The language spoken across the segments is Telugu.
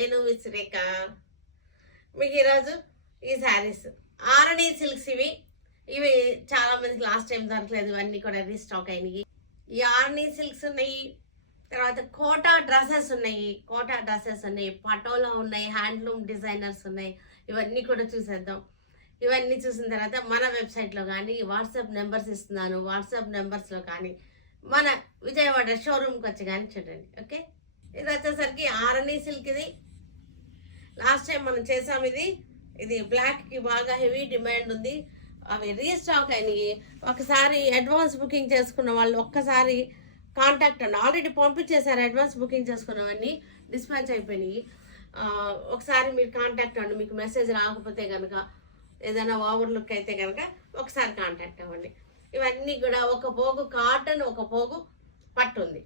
నేను విశ్రేఖ. మీకు ఈరోజు ఈ శారీస్ ఆరణి సిల్క్స్ ఇవి చాలా మందికి లాస్ట్ టైం దొరకలేదు, ఇవన్నీ కూడా రీస్టాక్ అయినాయి. ఈ ఆరణి సిల్క్స్ ఉన్నాయి, తర్వాత కోటా డ్రెస్సెస్ ఉన్నాయి, పటోలా ఉన్నాయి, హ్యాండ్లూమ్ డిజైనర్స్ ఉన్నాయి. ఇవన్నీ కూడా చూసేద్దాం. ఇవన్నీ చూసిన తర్వాత మన వెబ్సైట్లో కానీ వాట్సాప్ నెంబర్స్ ఇస్తున్నాను, వాట్సాప్ నెంబర్స్లో కానీ మన విజయవాడ షోరూమ్కి వచ్చి కానీ చూడండి. ఓకే, ఇది వచ్చేసరికి ఆరణి సిల్క్. ఇది లాస్ట్ టైం మనం చేసాం. ఇది బ్లాక్కి బాగా హెవీ డిమాండ్ ఉంది. అవి రీస్టాక్ అయినాయి. ఒకసారి అడ్వాన్స్ బుకింగ్ చేసుకున్న వాళ్ళు ఒక్కసారి కాంటాక్ట్ అండి. ఆల్రెడీ పంపించేశారు అడ్వాన్స్ బుకింగ్ చేసుకున్నవన్నీ డిస్పాచ్ అయిపోయినాయి. ఒకసారి మీరు కాంటాక్ట్ అవ్వండి. మీకు మెసేజ్ రాకపోతే కనుక, ఏదైనా ఓవర్ లుక్ అయితే కనుక ఒకసారి కాంటాక్ట్ అవ్వండి. ఇవన్నీ కూడా ఒక పోగు కాటన్, ఒక పోగు పట్టు ఉంది.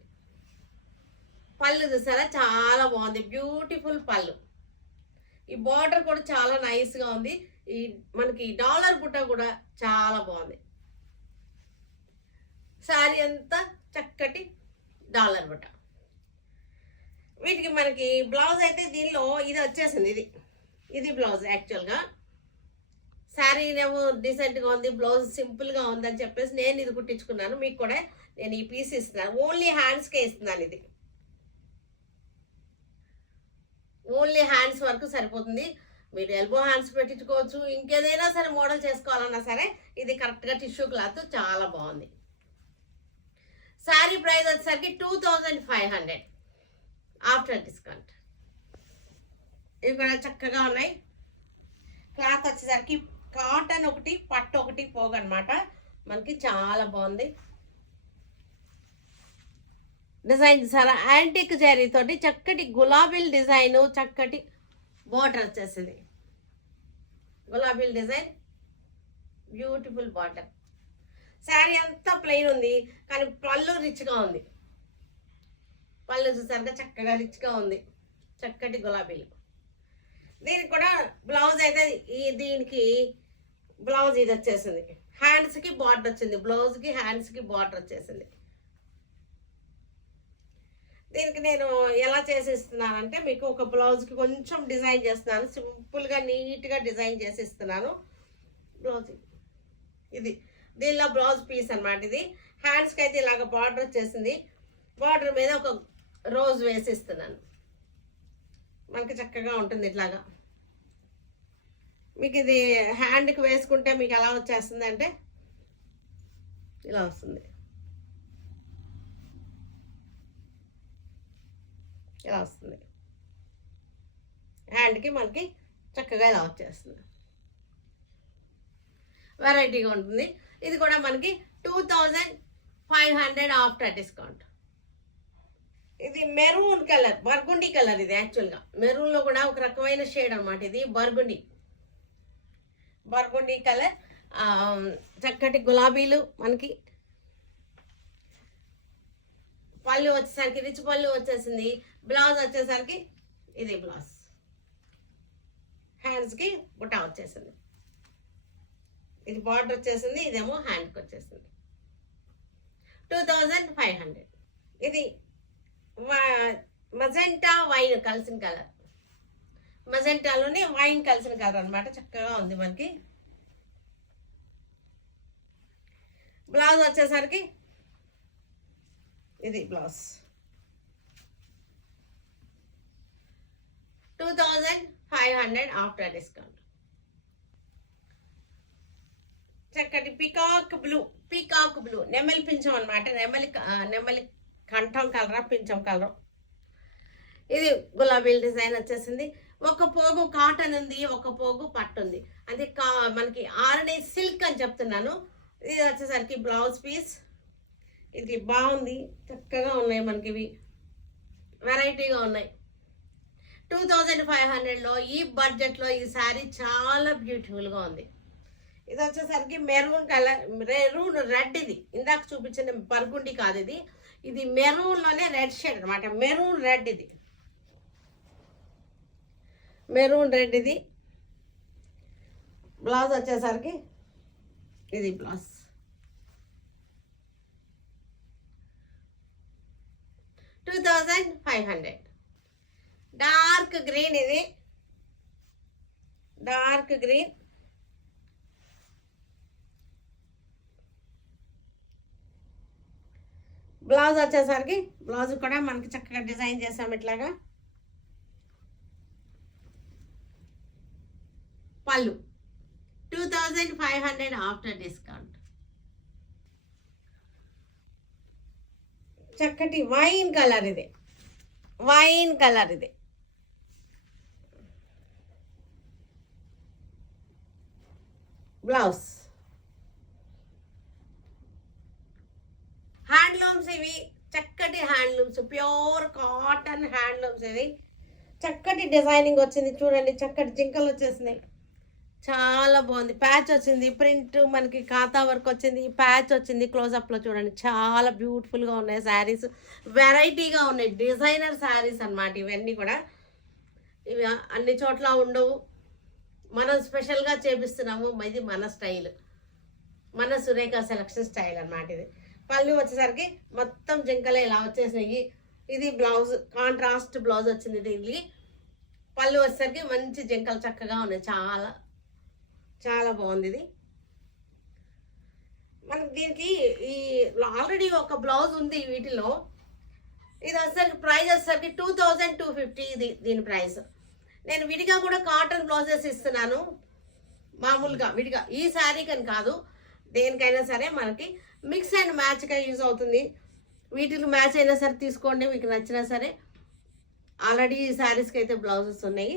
పళ్ళు చూసారా, చాలా బాగుంది, బ్యూటిఫుల్ పళ్ళు. ఈ బార్డర్ కూడా చాలా నైస్గా ఉంది. ఈ మనకి డాలర్ బుట్ట కూడా చాలా బాగుంది. శారీ అంతా చక్కటి డాలర్ బుట్ట. వీటికి మనకి బ్లౌజ్ అయితే దీనిలో ఇది వచ్చేసింది. ఇది బ్లౌజ్. యాక్చువల్గా శారీ ఏమో డీసెంట్గా ఉంది, బ్లౌజ్ సింపుల్గా ఉందని చెప్పేసి నేను ఇది కుట్టించుకున్నాను. మీకు కూడా నేను ఈ పీస్ ఇస్తున్నాను. ఓన్లీ హ్యాండ్స్కే ఇస్తున్నాను. ఇది ఓన్లీ హ్యాండ్స్ వరకు సరిపోతుంది. మీరు ఎల్బో హ్యాండ్స్ పెట్టించుకోవచ్చు, ఇంకేదైనా సరే మోడల్ చేసుకోవాలన్నా సరే ఇది కరెక్ట్గా టిష్యూ క్లాత్ చాలా బాగుంది. శారీ ప్రైస్ వచ్చేసరికి 2500 ఆఫ్టర్ డిస్కౌంట్. ఇవి కూడా చక్కగా ఉన్నాయి. క్లాత్ వచ్చేసరికి కాటన్ ఒకటి, పట్టు ఒకటి పోగు అనమాట. మనకి చాలా బాగుంది. డిజైన్ చాలా యాంటిక్ జరీ తోటి చక్కటి గులాబీల డిజైన్, చక్కటి బార్డర్ వచ్చేసింది. గులాబీల డిజైన్, బ్యూటిఫుల్ బార్డర్. శారీ అంతా ప్లెయిన్ ఉంది, కానీ పళ్ళు రిచ్గా ఉంది. పళ్ళు చూసారుగా చక్కగా రిచ్గా ఉంది, చక్కటి గులాబీలు. దీనికి కూడా బ్లౌజ్ అయితే దీనికి బ్లౌజ్ ఇది వచ్చేసింది. హ్యాండ్స్కి బార్డర్ వచ్చింది, బ్లౌజ్కి హ్యాండ్స్కి బార్డర్ వచ్చేసింది. దీనికి నేను ఎలా చేసి ఇస్తున్నానంటే, మీకు ఒక బ్లౌజ్కి కొంచెం డిజైన్ చేస్తున్నాను, సింపుల్గా నీట్గా డిజైన్ చేసి ఇస్తున్నాను. బ్లౌజ్ ఇది దీనిలో బ్లౌజ్ పీస్ అనమాట. ఇది హ్యాండ్స్కి అయితే ఇలాగ బార్డర్ వచ్చేసింది. బార్డర్ మీద ఒక రోజ్ వేసి ఇస్తున్నాను. మనకి చక్కగా ఉంటుంది ఇట్లాగా. మీకు ఇది హ్యాండ్కి వేసుకుంటే మీకు ఎలా వచ్చేస్తుంది అంటే ఇలా వస్తుంది. ఇలా వస్తుంది. హ్యాండ్కి మనకి చక్కగా ఇలా వచ్చేస్తుంది. వెరైటీగా ఉంటుంది. ఇది కూడా మనకి 2500 ఆఫ్టర్ డిస్కౌంట్. ఇది మెరూన్ కలర్, బర్గుండీ కలర్. ఇది యాక్చువల్గా మెరూన్లో కూడా ఒక రకమైన షేడ్ అనమాట. ఇది బర్గుండీ కలర్. చక్కటి గులాబీలు. మనకి పళ్ళు వచ్చేసరికి రిచ్ పళ్ళు వచ్చేసింది. బ్లౌజ్ వచ్చేసరికి ఇది బ్లౌజ్, హ్యాండ్స్కి బుట్ట వచ్చేసింది. ఇది బార్డర్ వచ్చేసింది, ఇదేమో హ్యాండ్కి వచ్చేసింది. 2500. ఇది మజెంటా వైన్ కలిసిన కలర్, మజెంటాలోనే వైన్ కలిసిన కలర్ అనమాట. చక్కగా ఉంది. మనకి బ్లౌజ్ వచ్చేసరికి ఇది బ్లౌజ్. 2500 after discount. చక్కటి పీకాక్ బ్లూ నెమలి పింఛం అనమాట. నెమలి కంఠం కలరా, పింఛం కలర్. ఇది గులాబీల డిజైన్ వచ్చేసింది. ఒక పోగు కాటన్ ఉంది, ఒక పోగు పట్టు ఉంది. అది మనకి ఆరణి సిల్క్ అని చెప్తున్నాను. ఇది వచ్చేసరికి బ్లౌజ్ పీస్. ఇది బాగుంది, చక్కగా ఉన్నాయి. మనకి ఇవి వెరైటీగా ఉన్నాయి. 2500లో ఈ బడ్జెట్లో ఈ శారీ చాలా బ్యూటిఫుల్గా ఉంది. ఇది వచ్చేసరికి మెరూన్ కలర్, మెరూన్ రెడ్. ఇది ఇందాక చూపించిన బర్గుండి కాదు, ఇది మెరూన్లోనే రెడ్ షేడ్ అనమాట. Maroon red. ఇది మెరూన్ రెడ్. ఇది బ్లౌజ్ వచ్చేసరికి ఇది బ్లౌజ్. 2500. డార్క్ గ్రీన్, ఇది డార్క్ గ్రీన్. బ్లౌజ్ వచ్చేసరికి బ్లౌజ్ కూడా మనకి చక్కగా డిజైన్ చేసాం ఇట్లాగా. పళ్ళు 2500 ఆఫ్టర్ డిస్కౌంట్. చక్కటి వైన్ కలర్, ఇది వైన్ కలర్, ఇది బ్లౌజ్. హ్యాండ్లూమ్స్ ఇవి, చక్కటి హ్యాండ్లూమ్స్, ప్యూర్ కాటన్ హ్యాండ్లూమ్స్ ఇవి. చక్కటి డిజైనింగ్ వచ్చింది చూడండి, చక్కటి జింకలు వచ్చేసినాయి, చాలా బాగుంది. ప్యాచ్ వచ్చింది, ప్రింట్ మనకి ఖాతా వర్క్ వచ్చింది, ప్యాచ్ వచ్చింది. క్లోజప్లో చూడండి, చాలా బ్యూటిఫుల్గా ఉన్నాయి శారీస్, వెరైటీగా ఉన్నాయి, డిజైనర్ శారీస్ అన్నమాట ఇవన్నీ కూడా. ఇవి అన్ని చోట్ల ఉండవు, మనం స్పెషల్గా చేపిస్తున్నాము. ఇది మన స్టైల్, మన సురేఖ సెలక్షన్ స్టైల్ అన్నమాట. ఇది పళ్ళు వచ్చేసరికి మొత్తం జింకలే ఇలా వచ్చేసినాయి. ఇది బ్లౌజ్, కాంట్రాస్ట్ బ్లౌజ్ వచ్చింది దీనికి. పళ్ళు వచ్చేసరికి మంచి జింకలు చక్కగా ఉన్నాయి, చాలా చాలా బాగుంది. ఇది మనకి దీనికి ఈ ఆల్రెడీ ఒక బ్లౌజ్ ఉంది వీటిలో. ఇది వచ్చేసరికి ప్రైస్ వచ్చేసరికి 2250. ఇది దీని ప్రైస్. నేను విడిగా కూడా కాటన్ బ్లౌజెస్ ఇస్తున్నాను, మామూలుగా విడిగా, ఈ శారీకి అని కాదు, దేనికైనా సరే మనకి మిక్స్ అండ్ మ్యాచ్గా యూజ్ అవుతుంది. వీటికి మ్యాచ్ అయినా సరే తీసుకోండి, మీకు నచ్చినా సరే. ఆల్రెడీ ఈ శారీస్కి అయితే బ్లౌజెస్ ఉన్నాయి.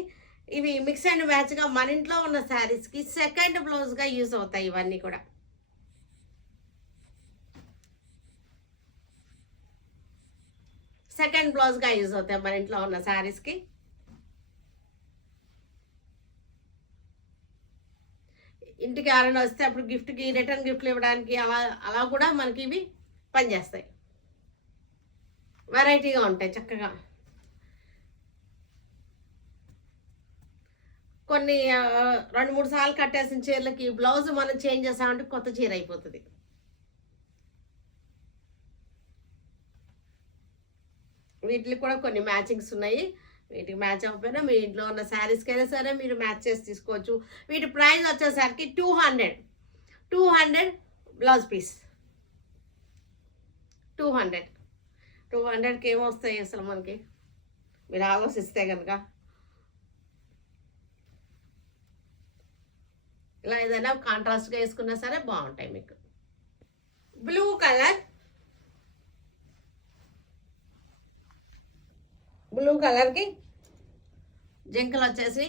ఇవి మిక్స్ అండ్ మ్యాచ్గా మన ఇంట్లో ఉన్న శారీస్కి సెకండ్ బ్లౌజ్గా యూజ్ అవుతాయి. ఇవన్నీ కూడా సెకండ్ బ్లౌజ్గా యూజ్ అవుతాయి మన ఇంట్లో ఉన్న శారీస్కి. ఇంటికి ఎవరైనా వస్తే అప్పుడు గిఫ్ట్కి, రిటర్న్ గిఫ్ట్లు ఇవ్వడానికి అలా కూడా మనకి ఇవి పనిచేస్తాయి. వెరైటీగా ఉంటాయి చక్కగా. కొన్ని 2-3 సార్లు కట్టేసిన చీరలకి బ్లౌజ్ మనం చేంజ్ చేసామంటే కొత్త చీర అయిపోతుంది. వీటికి కూడా కొన్ని మ్యాచింగ్స్ ఉన్నాయి. వీటికి మ్యాచ్ అవ్వకపోయినా మీ ఇంట్లో ఉన్న శారీస్కి అయినా సరే మీరు మ్యాచ్ చేసి తీసుకోవచ్చు. వీటి ప్రైస్ వచ్చేసరికి 200 బ్లౌజ్ పీస్. 200కి ఏమొస్తాయి అసలు మనకి, మీరు ఆలోచిస్తే కనుక. ఇలా ఏదైనా కాంట్రాస్ట్గా వేసుకున్నా సరే బాగుంటాయి మీకు. బ్లూ కలర్కి జింకలు వచ్చేసి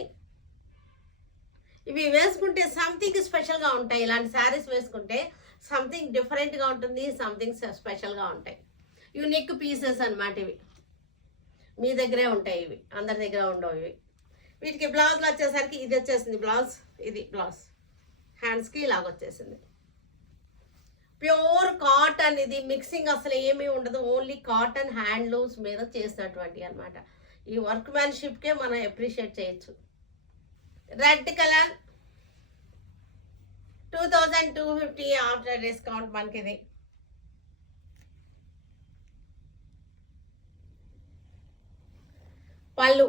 ఇవి వేసుకుంటే సంథింగ్ స్పెషల్గా ఉంటాయి. ఇలాంటి శారీస్ వేసుకుంటే సంథింగ్ డిఫరెంట్గా ఉంటుంది, సంథింగ్ స్పెషల్గా ఉంటాయి. యూనిక్ పీసెస్ అన్నమాట ఇవి. మీ దగ్గరే ఉంటాయి ఇవి, అందరి దగ్గర ఉండవు ఇవి. వీటికి బ్లౌజ్లు వచ్చేసరికి ఇది వచ్చేసింది బ్లౌజ్, ఇది బ్లౌజ్. హ్యాండ్స్కి ఇలాగ వచ్చేసింది. ప్యూర్ కాటన్, ఇది మిక్సింగ్ అసలు ఏమీ ఉండదు, ఓన్లీ కాటన్ హ్యాండ్లూమ్స్ మీద చేసినటువంటి అనమాట. ఈ వర్క్ మ్యాన్షిప్కే మనం అప్రిషియేట్ చేయొచ్చు. రెడ్ కలర్ 2250 ఆఫ్టర్ డిస్కౌంట్ మనకి. ఇది పళ్ళు,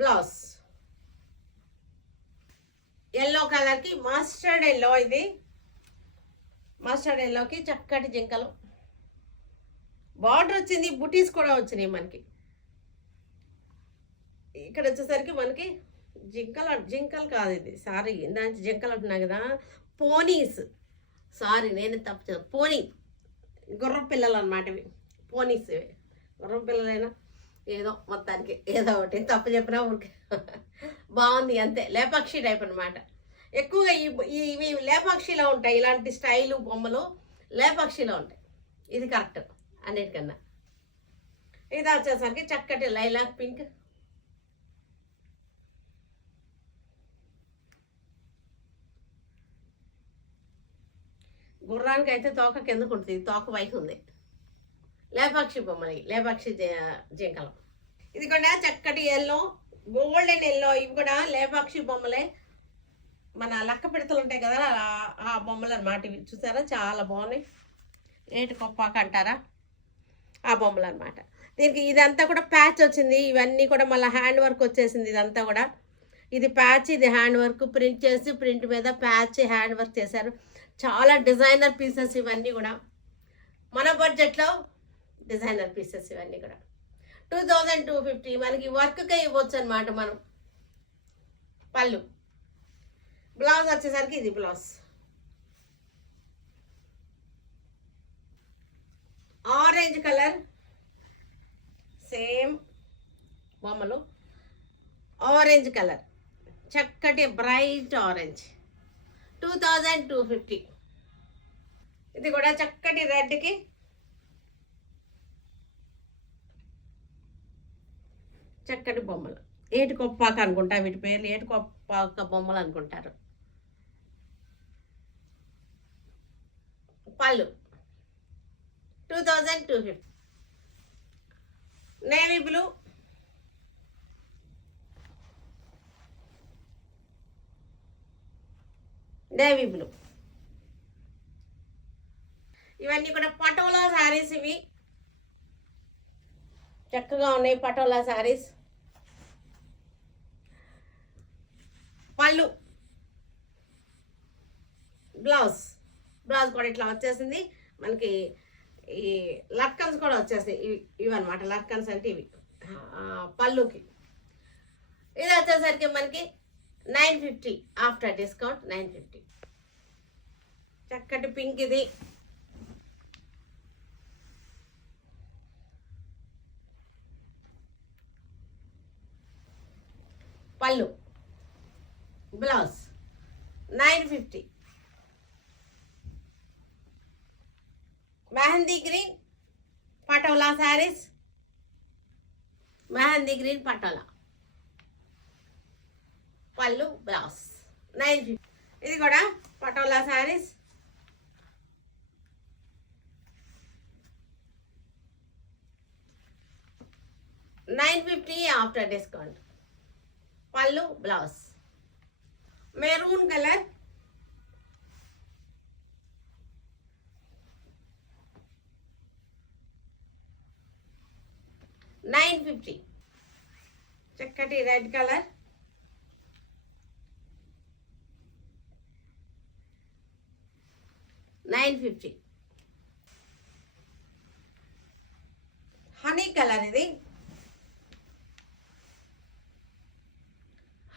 బ్లౌజ్. ఎల్లో కలర్కి మస్టర్డ్ ఎల్లో, ఇది మస్టర్డ్ ఎల్లోకి చక్కటి జింకలు, బార్డర్ వచ్చింది, బుటీస్ కూడా వచ్చినాయి మనకి. ఇక్కడ వచ్చేసరికి మనకి జింకలు కాదు ఇది, సారీ ఇందాక జింకలు అంటున్నా కదా, పోనీస్. సారీ నేను తప్పు, పోనీ గుర్రం పిల్లలు అనమాట ఇవి, పోనీస్. ఇవి గుర్రం పిల్లలైనా ఏదో మొత్తానికి ఏదో ఒకటి తప్పు చెప్పినా ఊరికే బాగుంది అంతే. లేపాక్షి టైప్ అనమాట. ఎక్కువగా ఇవి లేపాక్షిలో ఉంటాయి, ఇలాంటి స్టైలు బొమ్మలు లేపాక్షిలో ఉంటాయి. ఇది కరెక్ట్ అన్నిటికన్నా. ఇది వచ్చేసరికి చక్కటి లైలాక్ పింక్. గుర్రానికి అయితే తోక కిందకు ఉంటుంది, తోక పైకి ఉంది. లేపాక్షి బొమ్మలు, లేపాక్షి జింకలు. ఇది కూడా చక్కటి ఎల్లో, గోల్డెన్ ఎల్లో. ఇవి కూడా లేపాక్షి బొమ్మలే, మన లక్క పిడతలు ఉంటాయి కదా ఆ బొమ్మలు అన్నమాట. ఇవి చూసారా చాలా బాగున్నాయి. ఏటి కొప్పాక అంటారా, ఆ బొమ్మలు అనమాట. దీనికి ఇదంతా కూడా ప్యాచ్ వచ్చింది, ఇవన్నీ కూడా మళ్ళీ హ్యాండ్ వర్క్ వచ్చేసింది. ఇదంతా కూడా ఇది ప్యాచ్, ఇది హ్యాండ్ వర్క్, ప్రింట్ చేసి ప్రింట్ మీద ప్యాచ్ హ్యాండ్ వర్క్ చేశారు. చాలా డిజైనర్ పీసెస్ ఇవన్నీ కూడా, మన బడ్జెట్లో డిజైనర్ పీసెస్ ఇవన్నీ కూడా 2250 మనకి వర్క్కే ఇవ్వచ్చు అనమాట మనం. పళ్ళు, బ్లౌజ్ వచ్చేసరికి ఇది బ్లౌజ్. ఆరెంజ్ కలర్, సేమ్ బొమ్మలు, ఆరెంజ్ కలర్, చక్కటి బ్రైట్ ఆరెంజ్ 2250. ఇది కూడా చక్కటి రెడ్కి చక్కటి బొమ్మలు, ఏటికొప్పాక అనుకుంటా, వీటి పేర్లు ఏటికొప్పాక బొమ్మలు అనుకుంటారు. పళ్ళు 2250. Navy blue, navy blue. ఇవన్నీ కూడా పటోలా శారీస్, ఇవి చక్కగా ఉన్నాయి పటోలా శారీస్. పళ్ళు, బ్లౌజ్, బ్లౌజ్ కూడా ఇట్లా వచ్చేసింది మనకి. ఈ లట్కన్స్ కూడా వచ్చేస్తాయి, ఇవన్నమాట. లట్కన్స్ అంటే ఇవి పళ్ళుకి. ఇది వచ్చేసరికి మనకి 950 ఆఫ్టర్ డిస్కౌంట్ 950. చక్కటి పింక్ ఇది. Pallu, blouse 950. Mehndi green patola saris, mehndi green patola, పళ్ళు, బ్లౌజ్ 950. ఇది కూడా పటోలా శారీస్. $950 after discount. పళ్ళు, బ్లౌజ్. Maroon colour, $950. చక్కటి రెడ్ కలర్, $950. హనీ కలర్, ఇది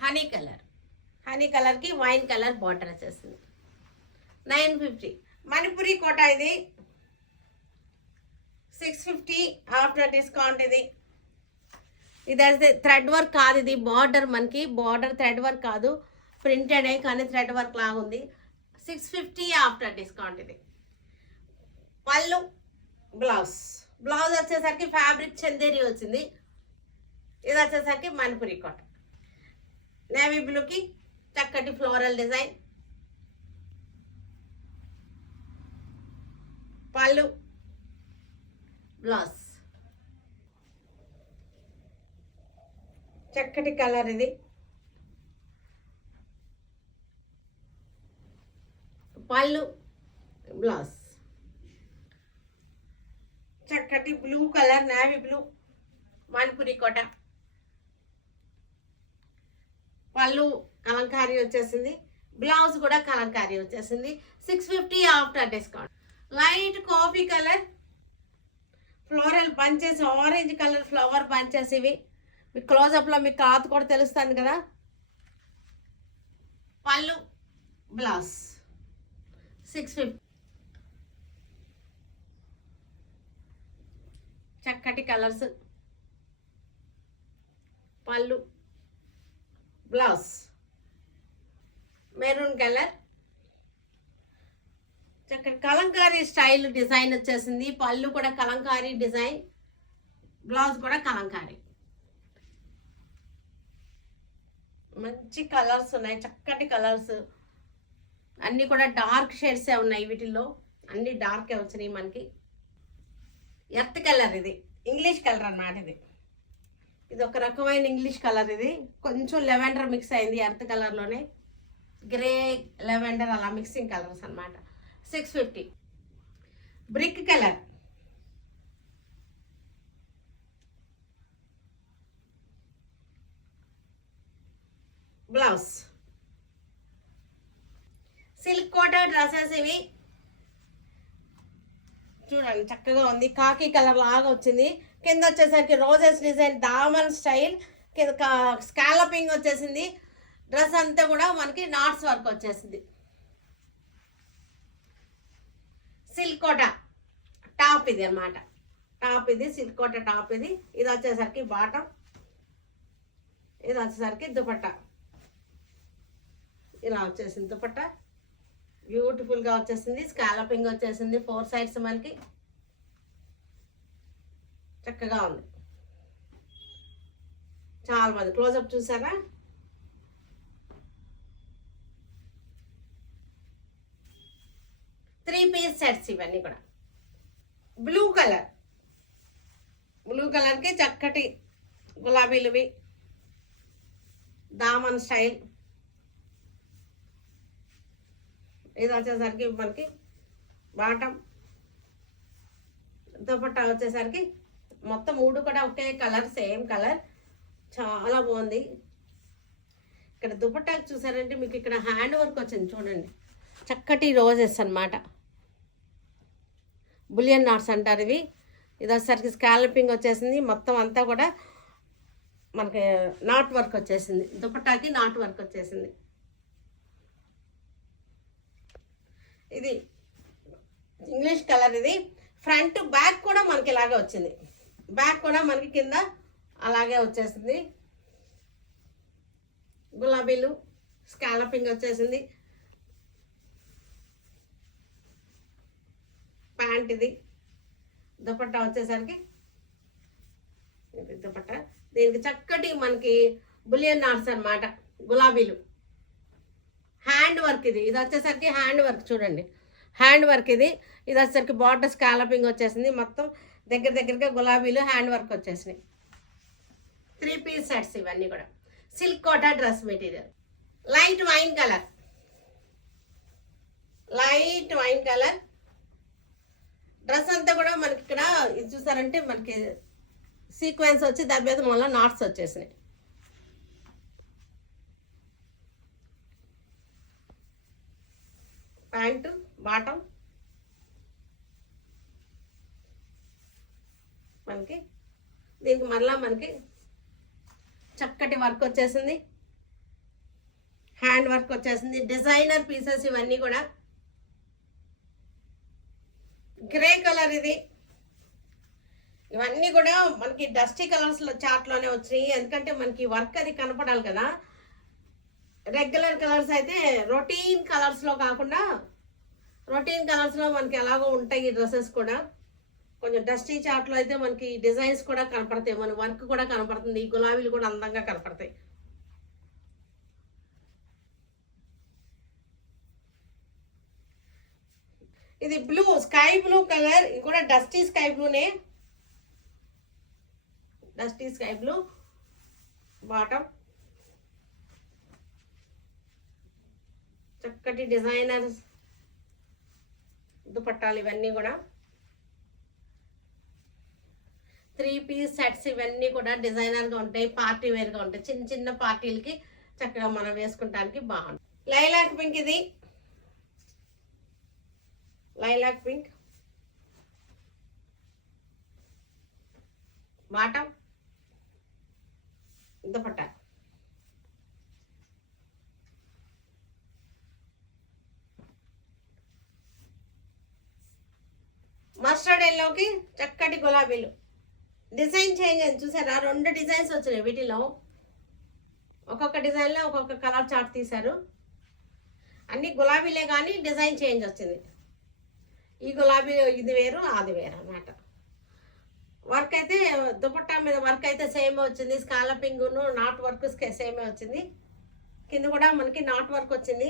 హనీ కలర్. హనీ కలర్కి వైన్ కలర్ బార్డర్ వచ్చేస్తుంది. 950. మణిపురి కోట, ఇది 650 ఆఫ్టర్ డిస్కౌంట్. ఇది అయితే థ్రెడ్ వర్క్ కాదు, ఇది బార్డర్, మనకి బార్డర్ థ్రెడ్ వర్క్ కాదు, ప్రింటెడ్ కానీ థ్రెడ్ వర్క్ లాగా ఉంది. 650 ఆఫ్టర్ డిస్కౌంట్. ఇది పళ్ళు, బ్లౌజ్. బ్లౌజ్ వచ్చేసరికి ఫ్యాబ్రిక్ చందేరి వచ్చింది. ఇది వచ్చేసరికి మణిపురి కోట. నేవీ బ్లూకి చక్కటి ఫ్లోరల్ డిజైన్. పళ్ళు, బ్లౌజ్. చక్కటి కలర్ ఇది. పళ్ళు, బ్లౌజ్. చక్కటి blue colour, navy blue, Manipuri Kota. Pallu Kalamkari వచ్చేసింది, బ్లౌజ్ కూడా కలంకారీ వచ్చేసింది. 650 after discount. Light coffee colour, floral bunches, orange colour flower bunches. ఇవి మీ క్లోజప్లో మీకు క్లాత్ కూడా తెలుస్తుంది కదా. పళ్ళు, బ్లౌజ్ 650. చక్కటి కలర్స్, పళ్ళు, బ్లౌజ్. మెరూన్ కలర్, చక్కటి కలంకారీ స్టైల్ డిజైన్ వచ్చేసింది. పళ్ళు కూడా కలంకారీ డిజైన్, బ్లౌజ్ కూడా కలంకారీ. మంచి కలర్స్ ఉన్నాయి, చక్కటి కలర్స్. అన్నీ కూడా డార్క్ షేడ్సే ఉన్నాయి వీటిల్లో, అన్ని డార్కే వచ్చినాయి మనకి. ఎర్త్ కలర్, ఇది ఇంగ్లీష్ కలర్ అన్నమాట. ఇది ఒక రకమైన ఇంగ్లీష్ కలర్. ఇది కొంచెం లెవెండర్ మిక్స్ అయింది ఎర్త్ కలర్లోనే, గ్రే లెవెండర్ అలా మిక్సింగ్ కలర్స్ అన్నమాట. 650. Brick colour, blouse. Silk Kota dresses ఇవి చూడండి చక్కగా ఉంది. కాకి కలర్ లాగా వచ్చింది. కింద వచ్చేసరికి రోజెస్ డిజైన్ దామన్ స్టైల్, కింద స్కాలపింగ్ వచ్చేసింది. డ్రెస్ అంతా కూడా మనకి నాట్స్ వర్క్ వచ్చేసింది. సిల్క్ కోట టాప్ ఇది అన్నమాట. టాప్ ఇది సిల్క్ కోట టాప్ ఇది. ఇది వచ్చేసరికి బాటం, ఇది వచ్చేసరికి దుపట్టా. ఇలా వచ్చేసింది దుపట్టా. బ్యూటిఫుల్గా వచ్చేసింది. స్కాలపింగ్ వచ్చేసింది 4 సైడ్స్ మనకి. చక్కగా ఉంది. చాలా మంది క్లోజప్ చూసారా. త్రీ పీస్ సెట్స్ ఇవన్నీ కూడా. బ్లూ కలర్కి చక్కటి గులాబీలువి దామన్ స్టైల్. ఇది వచ్చేసరికి మనకి బాటం, దుపట్టా వచ్చేసరికి మొత్తం 3 కూడా ఒకే కలర్, సేమ్ కలర్. చాలా బాగుంది. ఇక్కడ దుపట్టాకి చూసారంటే మీకు ఇక్కడ హ్యాండ్ వర్క్ వచ్చింది చూడండి. చక్కటి రోజెస్ అన్నమాట. బులియన్ నాట్స్ అంటారు ఇవి. ఇది వచ్చేసరికి స్కాలపింగ్ వచ్చేసింది. మొత్తం అంతా కూడా మనకి నాట్ వర్క్ వచ్చేసింది. దుపట్టాకి నాట్ వర్క్ వచ్చేసింది. ఇది ఇంగ్లీష్ కలర్. ఇది ఫ్రంట్ బ్యాక్ కూడా మనకి ఇలాగే వచ్చింది. బ్యాక్ కూడా మనకి కింద అలాగే వచ్చేసింది. గులాబీలు స్కాలపింగ్ వచ్చేసింది. ప్యాంట్ ఇది. దుపట్టా వచ్చేసరికి దుపట్టా. దీనికి చక్కటి మనకి బులియన్ నాట్స్ అన్నమాట. గులాబీలు హ్యాండ్ వర్క్ ఇది. ఇది వచ్చేసరికి హ్యాండ్ వర్క్ చూడండి. హ్యాండ్ వర్క్ ఇది. ఇది వచ్చేసరికి బార్డర్ స్కాలపింగ్ వచ్చేసింది. మొత్తం దగ్గరగా గులాబీలు హ్యాండ్ వర్క్ వచ్చేసినాయి. 3 పీస్ సెట్స్ ఇవన్నీ కూడా. Silk Kota dress material. Light wine colour dress అంతా కూడా మనకి ఇక్కడ ఇది చూసారంటే మనకి సీక్వెన్స్ వచ్చి దాని మీద మళ్ళీ నాట్స్ వచ్చేసినాయి. ప్యాంటు బాటం మనకి. దీనికి మళ్ళా మనకి చక్కటి వర్క్ వచ్చేసింది. హ్యాండ్ వర్క్ వచ్చేసింది. డిజైనర్ పీసెస్ ఇవన్నీ కూడా. గ్రే కలర్ ఇది. ఇవన్నీ కూడా మనకి డస్టీ కలర్స్ చార్ట్లోనే వచ్చినాయి. ఎందుకంటే మనకి వర్క్ అది కనపడాలి కదా. రెగ్యులర్ కలర్స్ అయితే రొటీన్ కలర్స్లో కాకుండా రొటీన్ కలర్స్లో మనకి ఎలాగో ఉంటాయి ఈ డ్రెస్సెస్ కూడా. కొంచెం డస్టీ చార్ట్లో అయితే మనకి డిజైన్స్ కూడా కనపడతాయి, మన వర్క్ కూడా కనపడుతుంది. ఈ గులాబీలు కూడా అందంగా కనపడతాయి. ఇది బ్లూ, స్కై బ్లూ కలర్. ఇది కూడా డస్టీ స్కై బ్లూనే. Dusty sky blue bottom. చక్కటి డిజైనర్ దుపట్టాలు ఇవన్నీ కూడా. 3 పీస్ సెట్స్ ఇవన్నీ కూడా డిజైనర్గా ఉంటాయి, పార్టీ వేర్గా ఉంటాయి. చిన్న పార్టీలకి చక్కగా మనం వేసుకుంటానికి బాగుంటుంది. లైలాక్ పింక్ ఇది. Lilac pink bottom, dupatta. Mustard ఎల్లోకి చక్కటి గులాబీలు. డిజైన్ చేంజ్ అయింది చూసారా. 2 డిజైన్స్ వచ్చినాయి వీటిలో. ఒక్కొక్క డిజైన్లో ఒక్కొక్క కలర్ చార్ట్ తీశారు. అన్ని గులాబీలే కానీ డిజైన్ చేంజ్ వచ్చింది. ఈ గులాబీ ఇది వేరు, అది వేరు అన్నమాట. వర్క్ అయితే దుపట్టా మీద వర్క్ అయితే సేమే వచ్చింది. స్కాలపింగ్ను నాట్ వర్క్ సేమే వచ్చింది. కింద కూడా మనకి నాట్ వర్క్ వచ్చింది.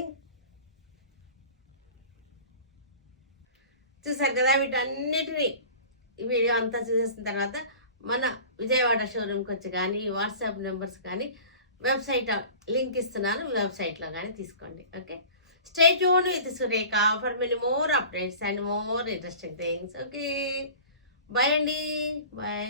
చూసారు కదా. వీటన్నిటిని ఈ వీడియో అంతా చూసేసిన తర్వాత మన విజయవాడ షోరూమ్కి వచ్చి కానీ వాట్సాప్ నెంబర్స్ కానీ వెబ్సైట్ లింక్ ఇస్తున్నాను, వెబ్సైట్లో కానీ తీసుకోండి. Okay, stay tune with Surekha for many more updates and more interesting things. Okay, bye అండి, బాయ్.